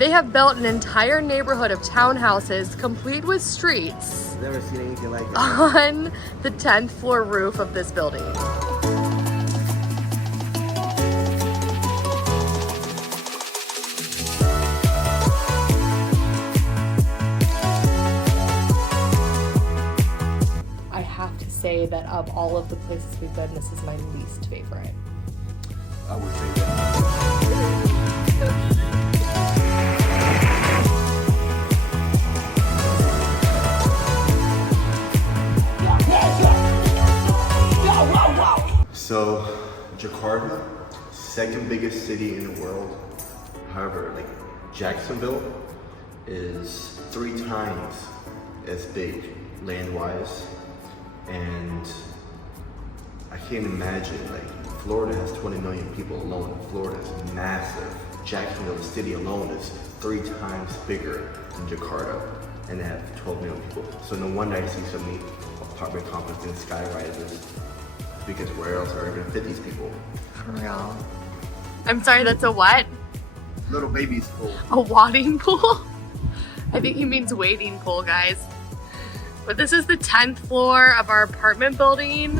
They have built an entire neighborhood of townhouses complete with streets. I've never seen anything like it. On the 10th floor roof of this building. I have to say that of all of the places we've been, this is my least favorite. I would say that. So, Jakarta, second biggest city in the world. However, like Jacksonville is 3 times as big land-wise, and I can't imagine, like Florida has 20 million people alone. Florida is massive. Jacksonville, the city alone, is 3 times bigger than Jakarta, and they have 12 million people. So no wonder I see so many apartment complexes and skyrises. Because where else are you gonna fit these people? For real. I'm sorry, that's a what? Little baby's pool. A wading pool? I think he means wading pool, guys. But this is the 10th floor of our apartment building.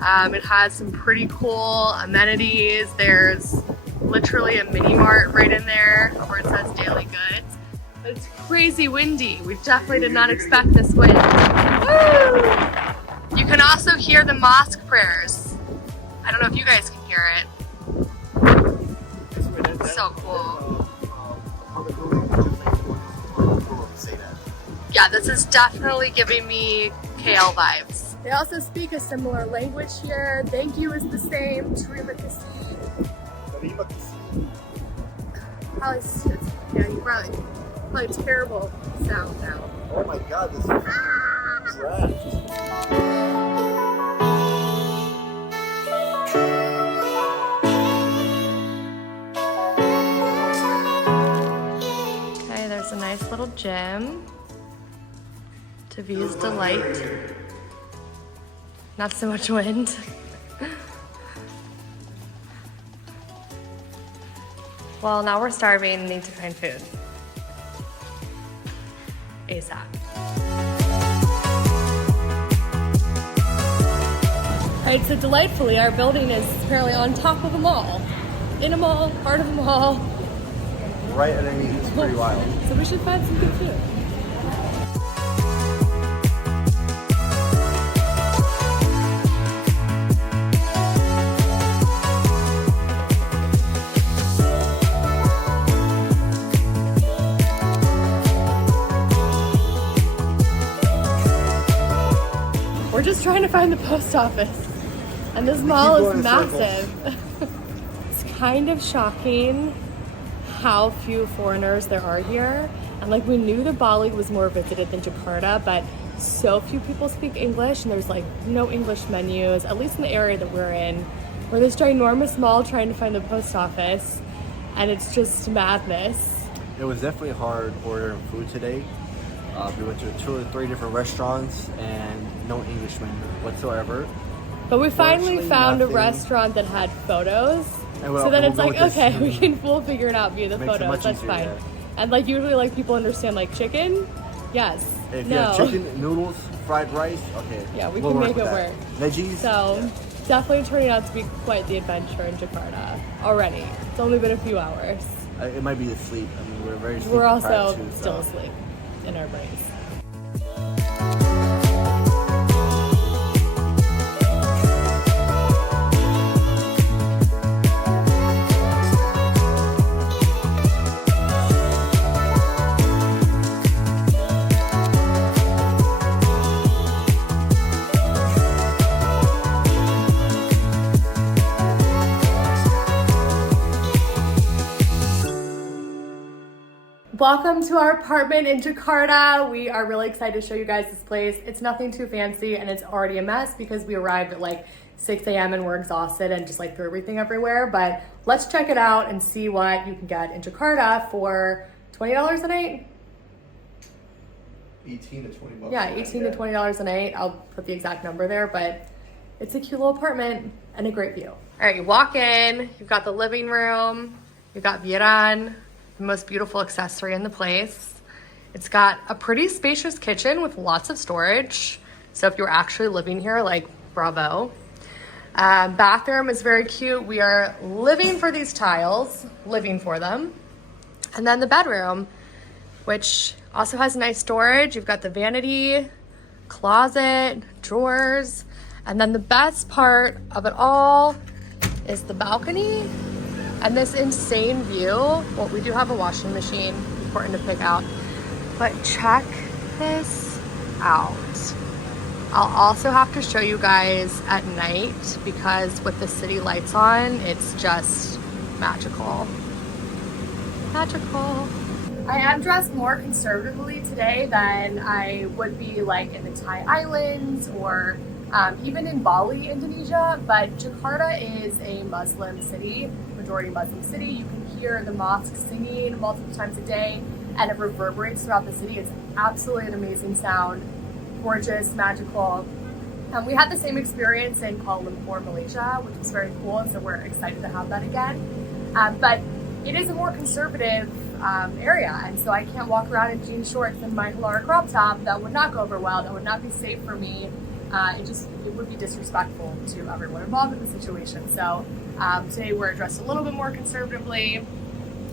It has some pretty cool amenities. There's literally a mini mart right in there where it says daily goods. But it's crazy windy. We definitely did not expect this wind. Woo! You can also hear the mosque prayers. I don't know if you guys can hear it. So cool. Yeah, this is definitely giving me KL vibes. They also speak a similar language here. Thank you is the same. Terima kasih. Probably terrible sound now. Oh my god, this is trash. Okay, there's a nice little gym. To view's delight. Not so much wind. Well, now we're starving and need to find food. ASAP. Alright, so delightfully, our building is apparently on top of a mall. In a mall, part of a mall. Right underneath, it's pretty wild. So we should find some good food. We're just trying to find the post office. And this mall is massive. It's kind of shocking how few foreigners there are here. And like we knew that Bali was more visited than Jakarta, but so few people speak English and there's like no English menus, at least in the area that we're in. We're this ginormous mall trying to find the post office and it's just madness. It was definitely hard ordering food today. We went to 2 or 3 different restaurants and no English menu whatsoever. But we finally found a restaurant that had photos. So then it's like, okay, we'll figure it out via the photos, that's fine. Yeah. And like usually like people understand like chicken, yes, if you have chicken, noodles, fried rice, okay. Yeah, we can make it work. Veggies. So definitely turning out to be quite the adventure in Jakarta already. It's only been a few hours. It might be the sleep. I mean, we're very sleep We're also too, still asleep in our brains. Welcome to our apartment in Jakarta. We are really excited to show you guys this place. It's nothing too fancy and it's already a mess because we arrived at like 6 a.m. and we're exhausted and just like threw everything everywhere. But let's check it out and see what you can get in Jakarta for $20 a night. 18 to 20 bucks. Yeah, 18 to $20 a night. I'll put the exact number there, but it's a cute little apartment and a great view. All right, you walk in, you've got the living room, you've got Viran, the most beautiful accessory in the place. It's got a pretty spacious kitchen with lots of storage. So if you're actually living here, like, bravo. Bathroom is very cute. We are living for these tiles, living for them. And then the bedroom, which also has nice storage. You've got the vanity, closet, drawers. And then the best part of it all is the balcony and this insane view. Well, we do have a washing machine, important to pick out. But check this out. I'll also have to show you guys at night because with the city lights on, it's just magical. Magical. I am dressed more conservatively today than I would be like in the Thai Islands or even in Bali, Indonesia. But Jakarta is a Muslim city, majority Muslim city. You can hear the mosque singing multiple times a day and it reverberates throughout the city. It's absolutely an amazing sound, gorgeous, magical. We had the same experience in Kuala Lumpur, Malaysia, which was very cool, and so we're excited to have that again. But it is a more conservative area, and so I can't walk around in jean shorts and my Halara crop top. That would not go over well. That would not be safe for me. It would be disrespectful to everyone involved in the situation. So today we're dressed a little bit more conservatively.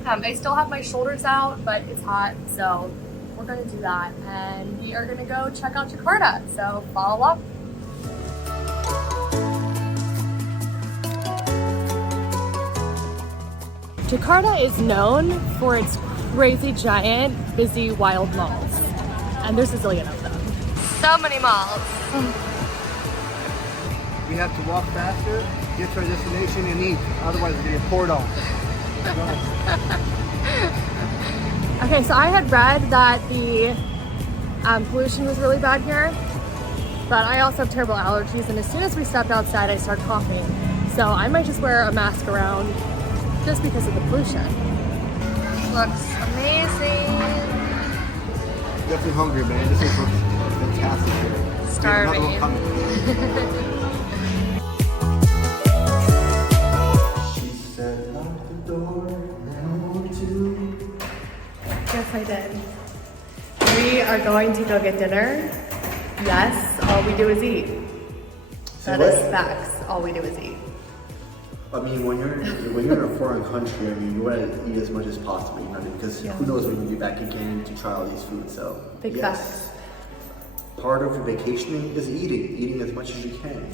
I still have my shoulders out, but it's hot, so we're gonna do that. And we are gonna go check out Jakarta, so follow up. Jakarta is known for its crazy, giant, busy, wild malls. And there's a zillion of them. So many malls. We have to walk faster, get to our destination, and eat. Otherwise, we're gonna get poured on. Okay, so I had read that the pollution was really bad here, but I also have terrible allergies, and as soon as we stepped outside, I started coughing. So I might just wear a mask around just because of the pollution. Looks amazing. Definitely hungry, man. This is fantastic here. Starving. Yes, I did. We are going to go get dinner. Yes, all we do is eat. That is facts. All we do is eat. I mean, when you're in a foreign country, I mean, you want to eat as much as possible, you know, because who knows when you'll be back again to try all these foods. So, Big facts. Part of vacationing is eating as much as you can.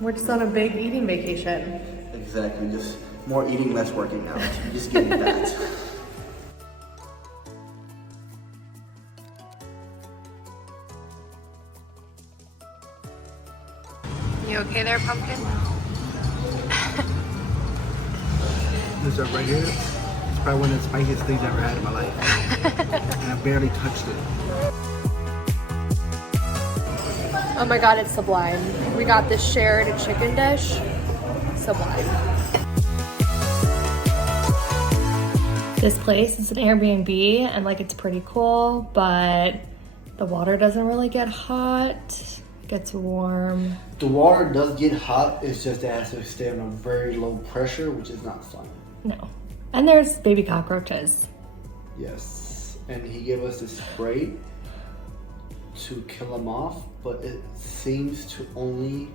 We're just on a big eating vacation. Exactly, just more eating, less working out. You're just getting that. You okay there, Pumpkin? This stuff right here is probably one of the spiciest things I've ever had in my life. And I barely touched it. Oh my god, it's sublime. We got this shared chicken dish. Sublime. This place is an Airbnb and like it's pretty cool, but the water doesn't really get hot. It gets warm. The water does get hot, it's just that it has to stay on a very low pressure, which is not fun. No. And there's baby cockroaches. Yes. And he gave us this spray to kill them off, but it seems to only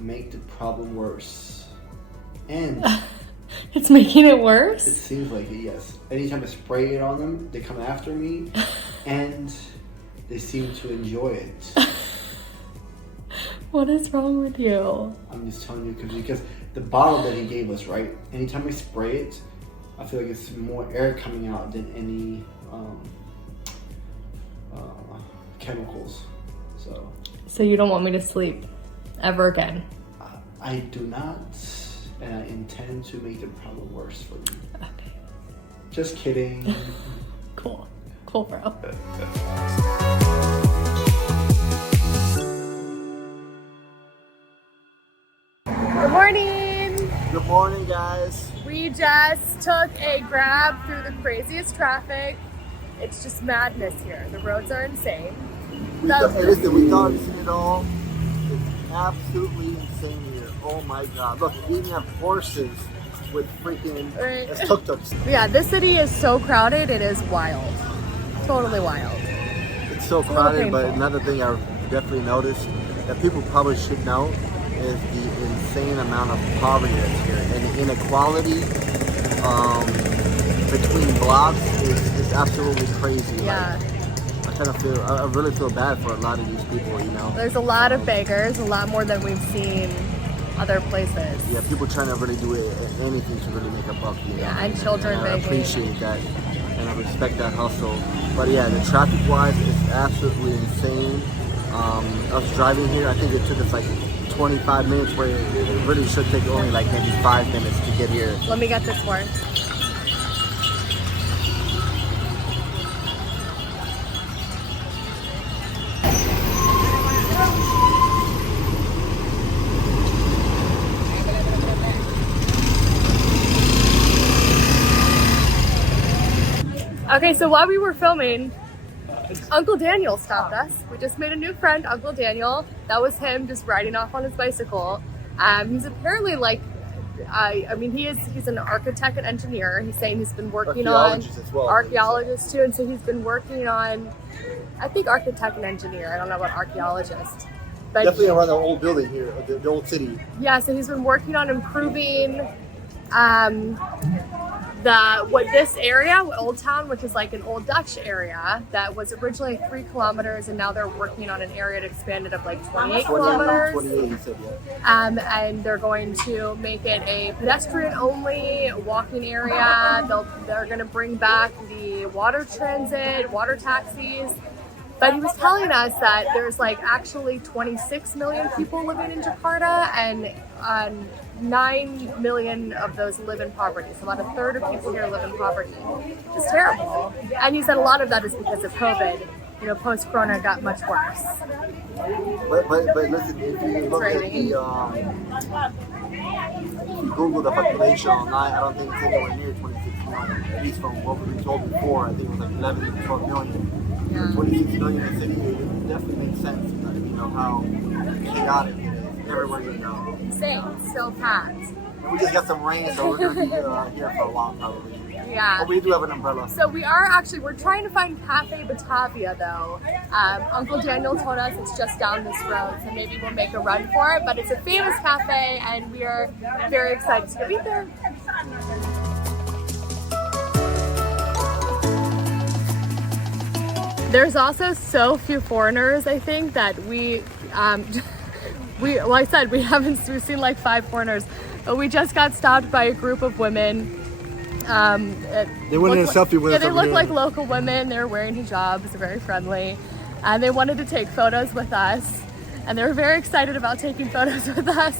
make the problem worse. And it's making it it worse? seems like it, yes. Anytime I spray it on them, they come after me and they seem to enjoy it. What is wrong with you? I'm just telling you because the bottle that he gave us, right? Anytime I spray it, I feel like it's more air coming out than any chemicals. So you don't want me to sleep ever again? I do not, and I intend to make the problem worse for you. Okay. Just kidding. Cool, bro. Good morning. Good morning, guys. We just took a grab through the craziest traffic. It's just madness here. The roads are insane. Hey, listen, we thought we'd seen it all. It's absolutely insane here. Oh my God. Look, we even have horses with freaking Right. tuk-tuks. Yeah, this city is so crowded, it is wild. Totally wild. It's so a little crowded, but painful. another thing I've definitely noticed that people probably should know is the insane amount of poverty that's here. And the inequality between blocks is absolutely crazy. Yeah. Like, I really feel bad for a lot of these people, you know. There's a lot of beggars, a lot more than we've seen other places. Yeah, people trying to really do anything to really make a buck, you know. Yeah, and children I begging. appreciate that, and I respect that hustle. But yeah, the traffic-wise, it's absolutely insane. Us driving here, I think it took us like 25 minutes, where it really should take only like maybe 5 minutes to get here. Let me get this one. Okay, so while we were filming, Uncle Daniel stopped us. We just made a new friend, Uncle Daniel. That was him just riding off on his bicycle. He's apparently like, he's an architect and engineer. He's saying he's been working on Archaeologist as well. archaeologist too, and so he's been working on, I think architect and engineer. I don't know about archaeologist, but Definitely around the old building here, the old city. yeah. So he's been working on improving this area, Old Town, which is like an old Dutch area that was originally 3 kilometers, and now they're working on an area to expand it of like 28 kilometers. 28, you said, yeah. And they're going to make it a pedestrian-only walking area. They're going to bring back the water transit, water taxis. But he was telling us that there's like actually 26 million people living in Jakarta, and 9 million of those live in poverty. So about a third of people here live in poverty. It's terrible. And he said a lot of that is because of COVID. You know, post-corona it got much worse. But listen, if you look at if you Google the population online, I don't think it's anywhere near 26 million. At least from what we were told before, I think it was like 11 to 12 million. Yeah. 26 million in the city, it definitely makes sense. You know how chaotic it is everywhere you go. Insane, so packed. We just got some rain, so we're gonna be here for a while probably. Yeah. But we do have an umbrella. So we're trying to find Cafe Batavia though. Uncle Daniel told us it's just down this road, so maybe we'll make a run for it. But it's a famous cafe, and we are very excited to be there. There's also so few foreigners, I think, that we've seen like 5 foreigners, but we just got stopped by a group of women. They wanted a selfie with us. Yeah, they over look here. like local women. They were wearing hijabs, they're very friendly. And they wanted to take photos with us. And they were very excited about taking photos with us.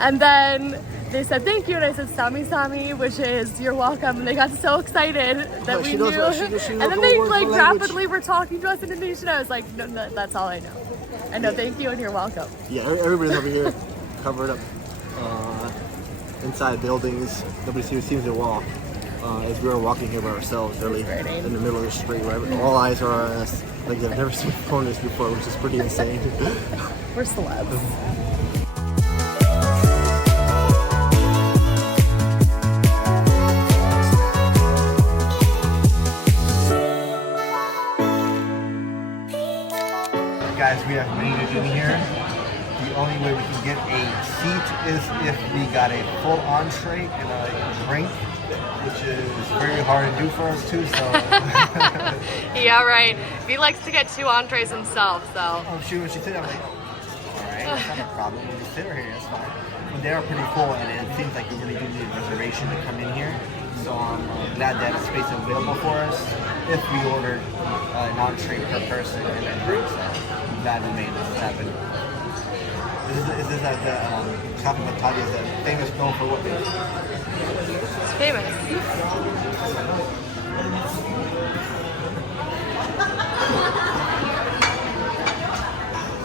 And then they said thank you, and I said Sami Sami, which is you're welcome. And they got so excited that we knew. And then they like rapidly were talking to us in Indonesian. I was like, no, that's all I know. I know thank you and you're welcome. Yeah, everybody's over here covered up inside buildings. Nobody seems to walk. As we were walking here by ourselves, really in the middle of the street, right? All eyes are on us. Like they've never seen foreigners before, which is pretty insane. We're celebs. Guys, we have made it in here. The only way we can get a seat is if we got a full entree and a drink, which is very hard to do for us too, so. Yeah, right. He likes to get 2 entrees himself, so. Oh, when she said that, I'm like, alright, that's not a problem. We'll just sit her here, that's fine. But they are pretty full, and it seems like you really do need a reservation to come in here. So I'm glad that space is available for us if we ordered an entree per person and a drink, so I'm glad we made this happen. Is this at the Cafe Batavia, is that famous known for what? It's famous.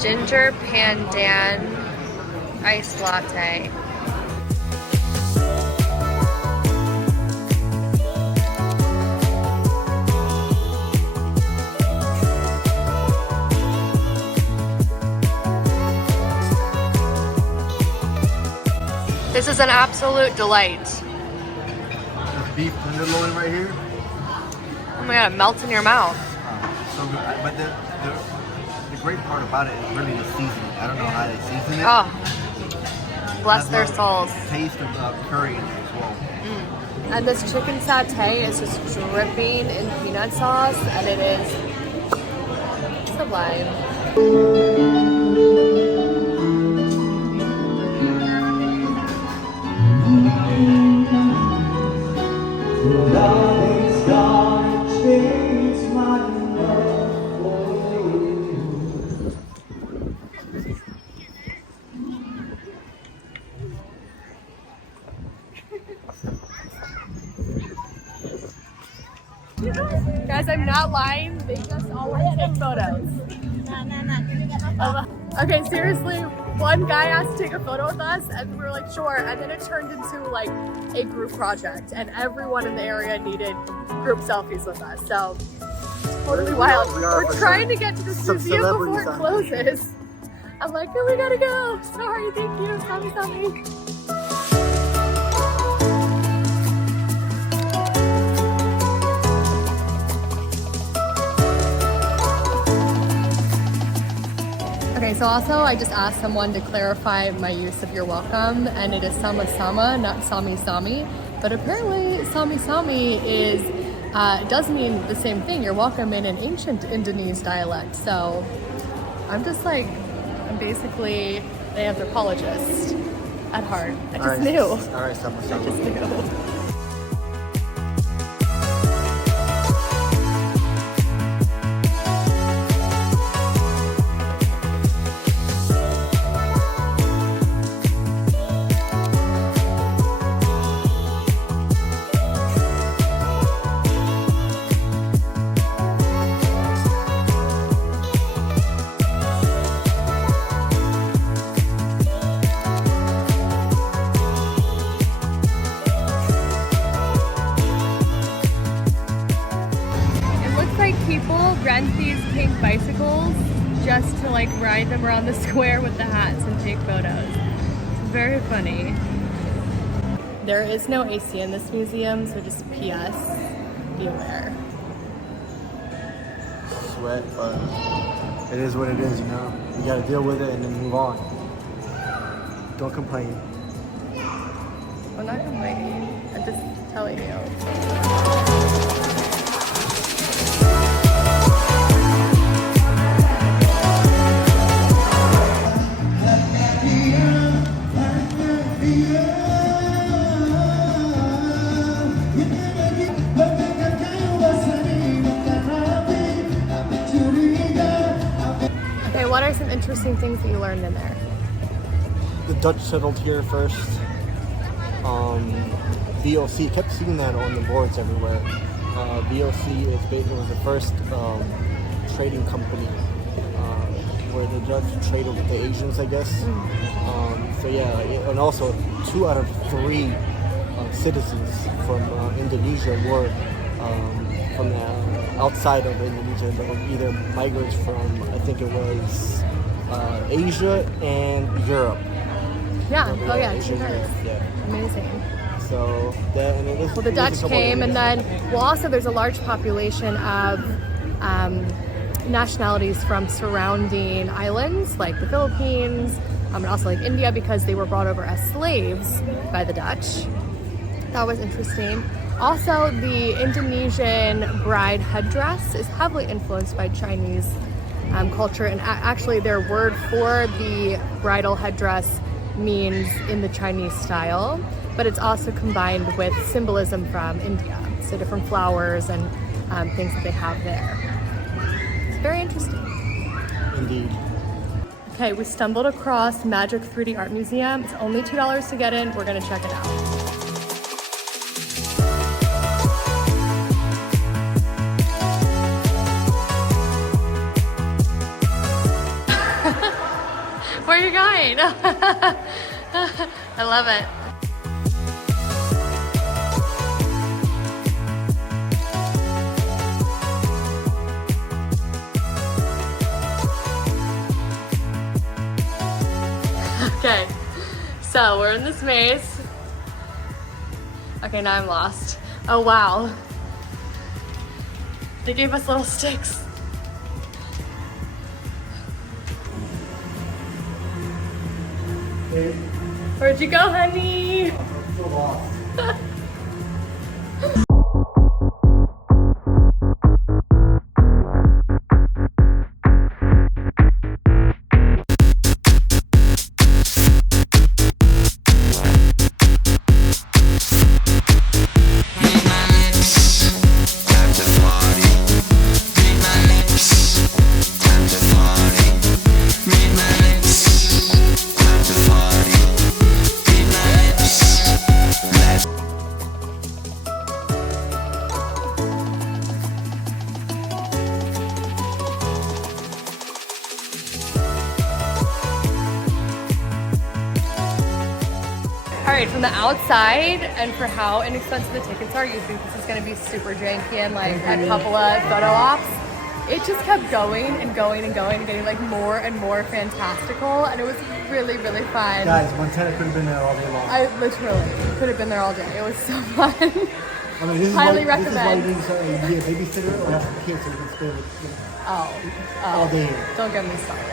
Ginger pandan iced latte. This is an absolute delight. tenderloin right here. Oh my god, it melts in your mouth. So good. But the great part about it is really the seasoning. I don't know how they season it. Oh, bless their souls. Taste of curry in it as well. And this chicken satay is just dripping in peanut sauce, and it is sublime. Guys, I'm not lying. They just all want to take photos. Okay, seriously, one guy asked to take a photo with us, and we were like, sure. And then it turned into like a group project, and everyone in the area needed group selfies with us. So, totally wild. We're trying to get to this museum before it closes. I'm like, oh, we gotta go. Sorry, thank you. Sorry. Okay, so also I just asked someone to clarify my use of you're welcome, and it is sama-sama, not sami-sami. But apparently sami-sami is does mean the same thing. You're welcome in an ancient Indonesian dialect. So I'm just like, I'm basically an anthropologist at heart. I just knew. All right, sama-sama. I just knew. People rent these pink bicycles just to like ride them around the square with the hats and take photos. It's very funny. There is no AC in this museum, so just PS, be aware. Sweat, but it is what it is, you know? You gotta deal with it and then move on. Don't complain. I'm not complaining, I'm just telling you. Okay, what are some interesting things that you learned in there? The Dutch settled here first. VOC, kept seeing that on the boards everywhere. VOC was the first trading company where the Dutch traded with the Asians, I guess. So yeah, and also 2 out of 3 citizens from Indonesia were from outside of Indonesia. They were either migrants from, I think it was Asia and Europe. Yeah, So oh yeah, Asian sure. Europe, yeah. Amazing. So that, and it was, Well, the Dutch came, and then, well, also there's a large population of nationalities from surrounding islands, like the Philippines, and also like India, because they were brought over as slaves by the Dutch. That was interesting. Also, the Indonesian bride headdress is heavily influenced by Chinese culture, and actually their word for the bridal headdress means in the Chinese style, but it's also combined with symbolism from India, so different flowers and things that they have there. It's very interesting. Indeed. Okay, we stumbled across Magic 3D Art Museum. It's only $2 to get in. We're gonna check it out. Where are you going? I love it. Okay, so we're in this maze. Okay, now I'm lost. Oh wow. They gave us little sticks. Where'd you go, honey? I'm so lost. Alright, from the outside and for how inexpensive the tickets are, you think this is going to be super janky and like a couple of photo ops. It just kept going and going and going and getting like more and more fantastical, and it was really, really fun. Guys, Montana could have been there all day long. I literally could have been there all day. It was so fun. I mean, Highly recommend. This is why you need to be a babysitter or have some kids so you can spend all day here. Don't get me started.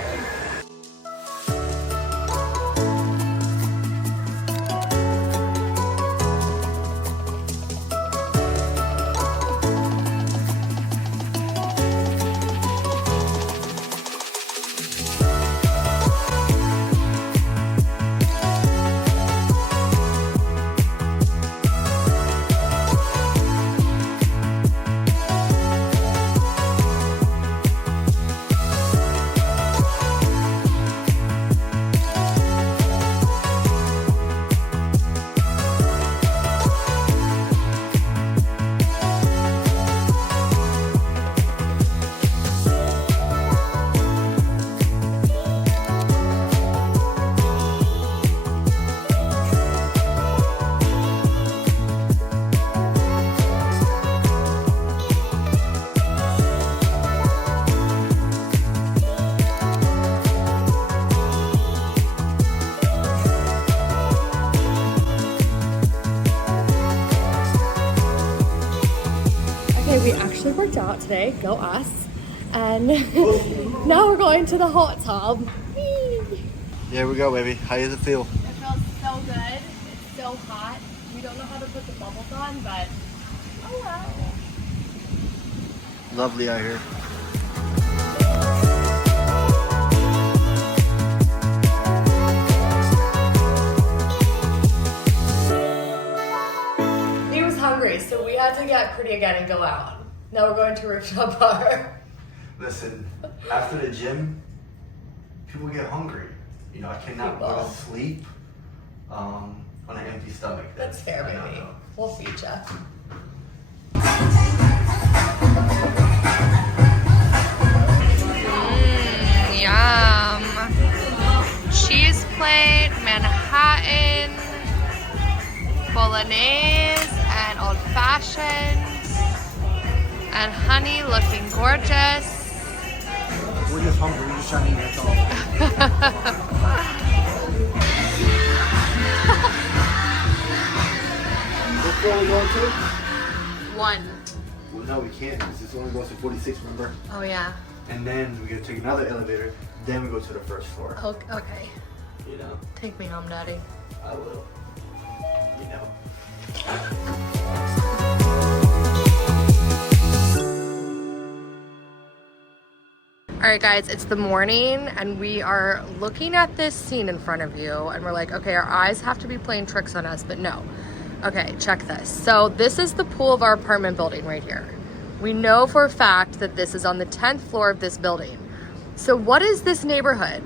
We actually worked out today, go us, and now we're going to the hot tub. There we go, baby. How does it feel? It feels so good. It's so hot. We don't know how to put the bubbles on, but oh well. Lovely out here. He was hungry, so we had to get pretty again and go out. Now we're going to rooftop bar. Listen, after the gym, people get hungry. You know, I cannot go to sleep on an empty stomach. That's fair, baby. We'll feed ya. Yum. Cheese plate, Manhattan, bolognese, and old fashioned. And honey looking gorgeous. We're just hungry. We're just trying to eat, that's all. What floor are we going to? 1. Well, no, we can't. This only goes to 46, remember? Oh, yeah. And then we gotta take another elevator. Then we go to the first floor. Okay. You know? Take me home, Daddy. I will. You know? Alright guys, it's the morning and we are looking at this scene in front of you and we're like, okay, our eyes have to be playing tricks on us, but no. Okay, check this. So this is the pool of our apartment building right here. We know for a fact that this is on the 10th floor of this building. So what is this neighborhood?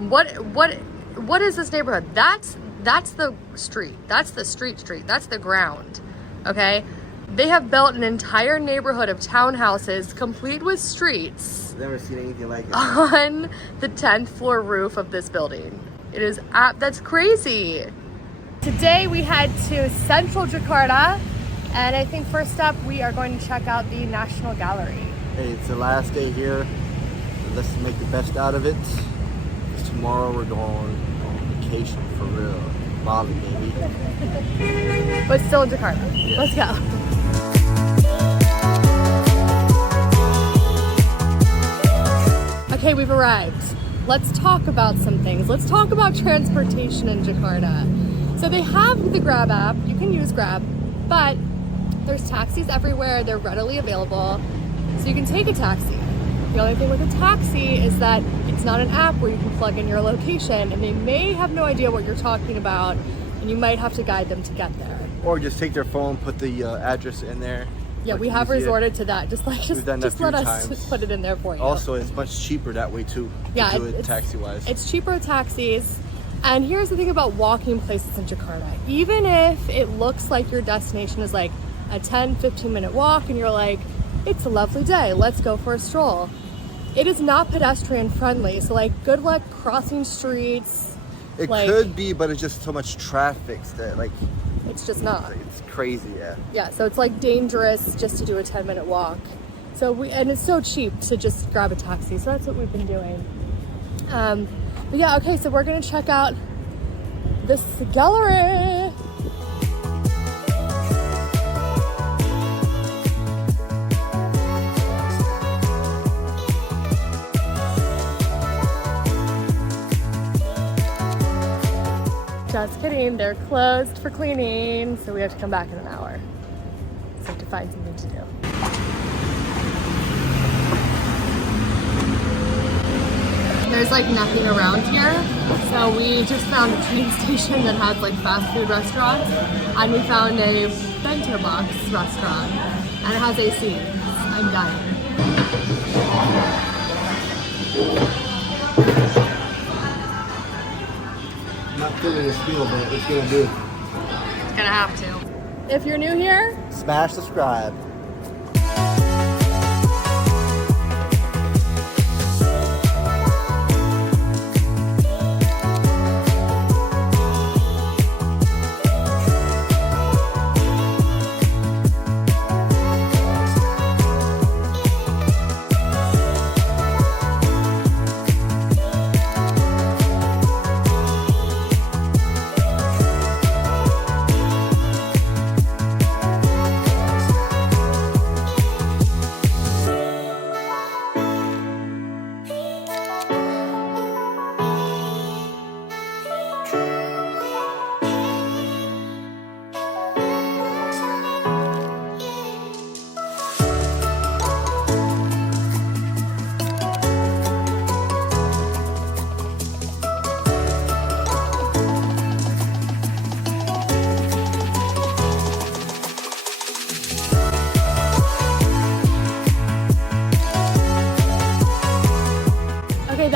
What is this neighborhood? That's the street. That's the street. That's the ground. Okay? They have built an entire neighborhood of townhouses complete with streets. Never seen anything like it. On the 10th floor roof of this building. It is that's crazy. Today we head to central Jakarta, and I think first up we are going to check out the National Gallery. Hey, it's the last day here. Let's make the best out of it. Because tomorrow we're going on vacation for real. Bali, baby. But still in Jakarta. Yeah. Let's go. Okay, we've arrived. Let's talk about some things. Let's talk about transportation in Jakarta. So they have the Grab app. You can use Grab, but there's taxis everywhere. They're readily available. So you can take a taxi. The only thing with a taxi is that it's not an app where you can plug in your location, and they may have no idea what you're talking about, and you might have to guide them to get there. Or just take their phone, put the address in there. Yeah, we have resorted to that. Just let us put it in there for you. Also, it's much cheaper that way too. Yeah, to do it taxi-wise. It's cheaper with taxis. And here's the thing about walking places in Jakarta. Even if it looks like your destination is like a 10-15 minute walk and you're like, it's a lovely day, let's go for a stroll. It is not pedestrian friendly. So like, good luck crossing streets. It could be, but it's just so much traffic that like, it's just not. It's crazy, yeah. Yeah, so it's like dangerous just to do a 10-minute walk. And it's so cheap to just grab a taxi. So that's what we've been doing. But yeah, okay, so we're gonna check out this gallery. Just kidding, they're closed for cleaning, so we have to come back in an hour. So we have to find something to do. There's like nothing around here, so we just found a train station that has like fast food restaurants, and we found a bento box restaurant, and it has AC. I'm dying. Not feeling this feel, but it's gonna do. It's gonna have to. If you're new here, smash subscribe.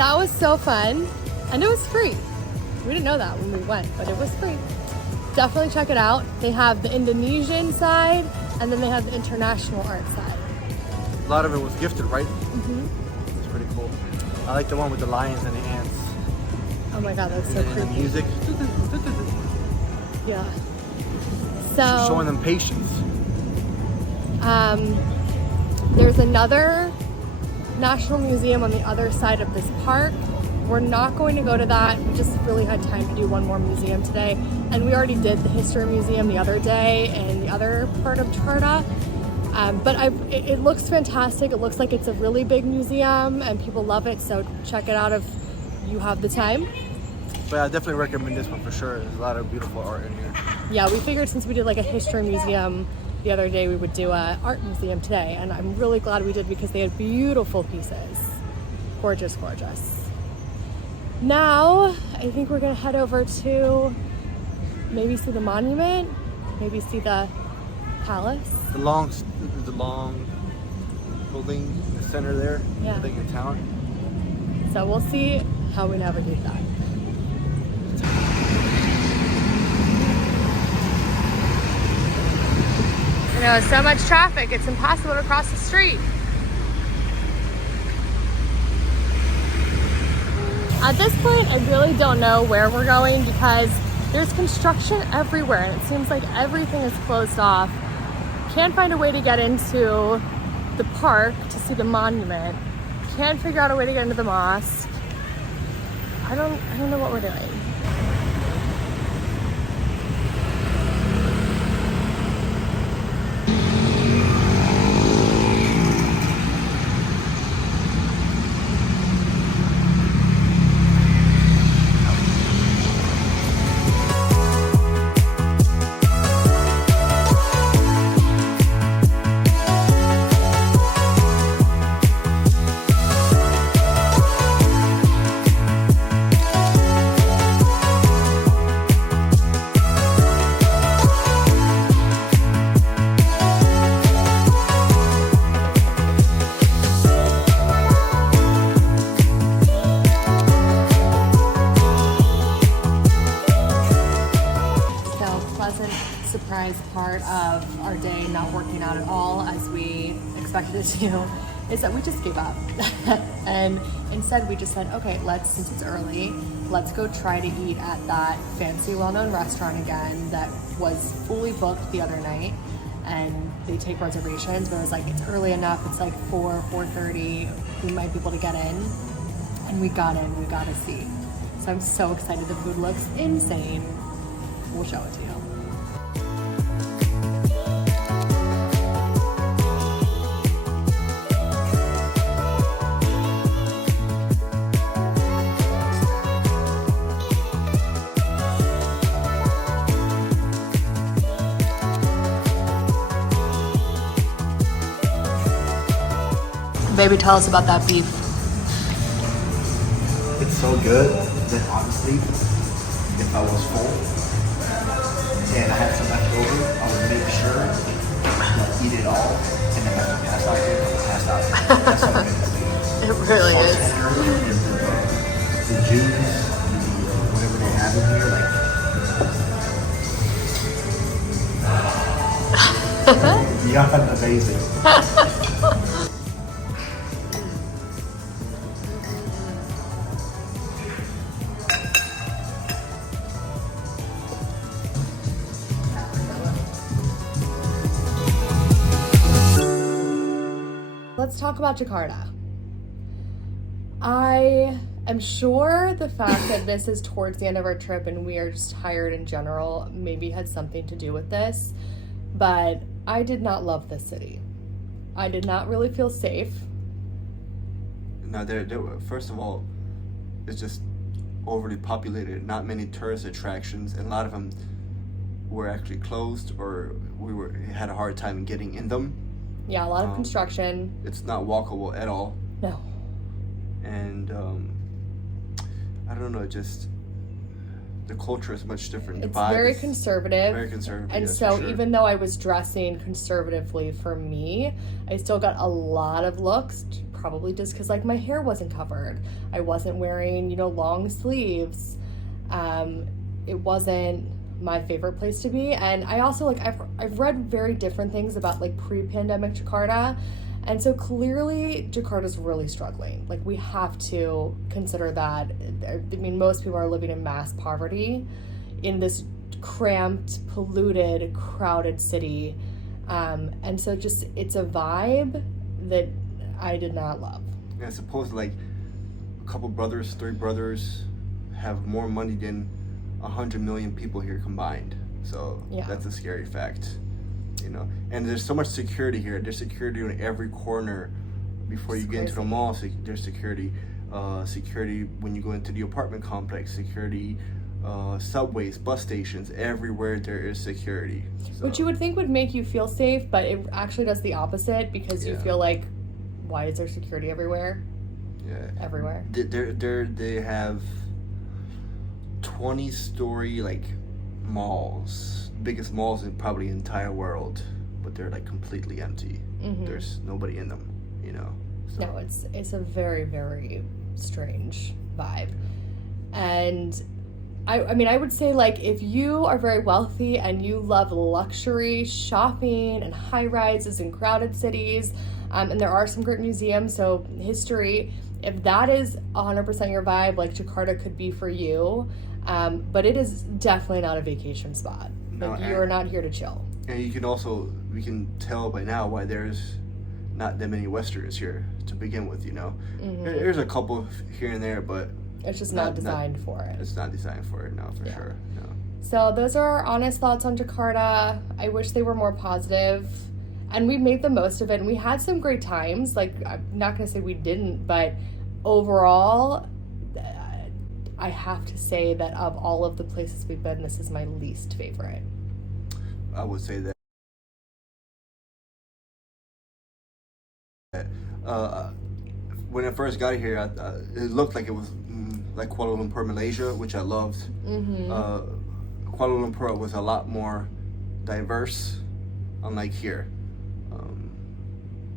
that was so fun, and it was free. We didn't know that when we went, but it was free. Definitely check it out. They have the Indonesian side, and then they have the international art side. A lot of it was gifted, right? Mm-hmm. It's pretty cool. I like the one with the lions and the ants. Oh my god, that's so and creepy. the music. Yeah. So showing them patience. There's another national museum on the other side of this park. We're not going to go to that. We just really had time to do one more museum today. And we already did the history museum the other day in the other part of Jakarta. But it looks fantastic. It looks like it's a really big museum and people love it. So check it out if you have the time. But I definitely recommend this one for sure. There's a lot of beautiful art in here. Yeah, we figured since we did like a history museum the other day, we would do an art museum today. And I'm really glad we did because they had beautiful pieces. Gorgeous, gorgeous. Now, I think we're gonna head over to maybe see the monument, maybe see the palace. The long building in the center there, Yeah. building in town. So we'll see how we navigate that. You know, so much traffic, it's impossible to cross the street. At this point, I really don't know where we're going because there's construction everywhere and it seems like everything is closed off. Can't find a way to get into the park to see the monument. Can't figure out a way to get into the mosque. I don't know what we're doing. of our day not working out at all as we expected it to is that we just gave up. And instead we just said, okay, since it's early, let's go try to eat at that fancy well-known restaurant again that was fully booked the other night. And they take reservations, but it was like, it's early enough, it's like 4:30, we might be able to get in. And we got in, we got a seat. So I'm so excited, the food looks insane. We'll show it to you. Baby, tell us about that beef. It's so good that honestly, if I was full and I had some left over, I would make sure to eat it all, and then after pass out here, I would pass out. That's how good it is. It really is. The juice, whatever they have in here, like beyond amazing. Let's talk about Jakarta. I am sure the fact that this is towards the end of our trip and we are just tired in general maybe had something to do with this, but I did not love this city. I did not really feel safe. No, first of all, it's just overly populated. Not many tourist attractions, and a lot of them were actually closed, or had a hard time getting in them. Yeah, a lot of construction. It's not walkable at all. No. And I don't know, just the culture is much different. The It's vibe very is conservative. Very conservative. And yes, so for sure. even though I was dressing conservatively for me, I still got a lot of looks, probably just because like my hair wasn't covered. I wasn't wearing, long sleeves. It wasn't my favorite place to be. And I also I've read very different things about like pre-pandemic Jakarta. And so clearly Jakarta's really struggling. Like we have to consider that. I mean, most people are living in mass poverty in this cramped, polluted, crowded city. And so just, it's a vibe that I did not love. Yeah, I suppose like a couple brothers, 3 brothers have more money than 100 million people here combined. So Yeah. that's a scary fact. And there's so much security here. There's security on every corner. Before you get into the mall, there's security. Security when you go into the apartment complex. Security, subways, bus stations. Everywhere there is security. So, Which you would think would make you feel safe, but it actually does the opposite because you feel like, why is there security everywhere? Yeah. Everywhere. They have 20-story like malls. Biggest malls in probably the entire world, but they're like completely empty. Mm-hmm. There's nobody in them, So. No, it's a very, very strange vibe. And I mean, I would say like if you are very wealthy and you love luxury shopping and high rises in crowded cities, and there are some great museums, so history, if that is 100% your vibe, like Jakarta could be for you. But it is definitely not a vacation spot. No, you're not here to chill. And we can tell by now why there's not that many Westerners here to begin with, Mm-hmm. There's a couple here and there, but It's just not designed for it. it's not designed for it, no, for sure, no. So those are our honest thoughts on Jakarta. I wish they were more positive, and we made the most of it, and we had some great times. Like, I'm not going to say we didn't, but overall, I have to say that of all of the places we've been, this is my least favorite. I would say that when I first got here, it looked like it was like Kuala Lumpur, Malaysia, which I loved. Mm-hmm. Kuala Lumpur was a lot more diverse, unlike here.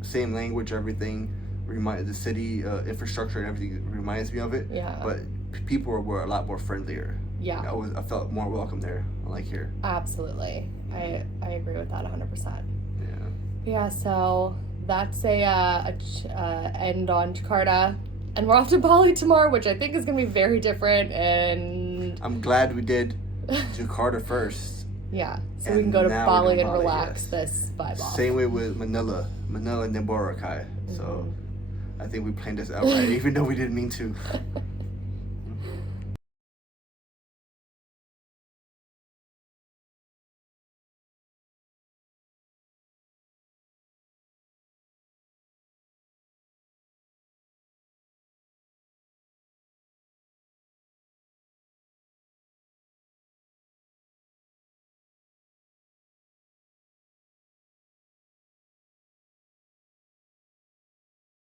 Same language, everything. The city infrastructure and everything reminds me of it. Yeah. But people were a lot more friendlier. Yeah. I felt more welcome there, unlike here. Absolutely. I agree with that 100%. Yeah. Yeah, so that's a end on Jakarta. And we're off to Bali tomorrow, which I think is going to be very different. And I'm glad we did Jakarta first. yeah, so And we can go to now we're Bali doing and Bali, relax yes. this vibe off. Same way with Manila and Boracay. So I think we planned this out right, even though we didn't mean to.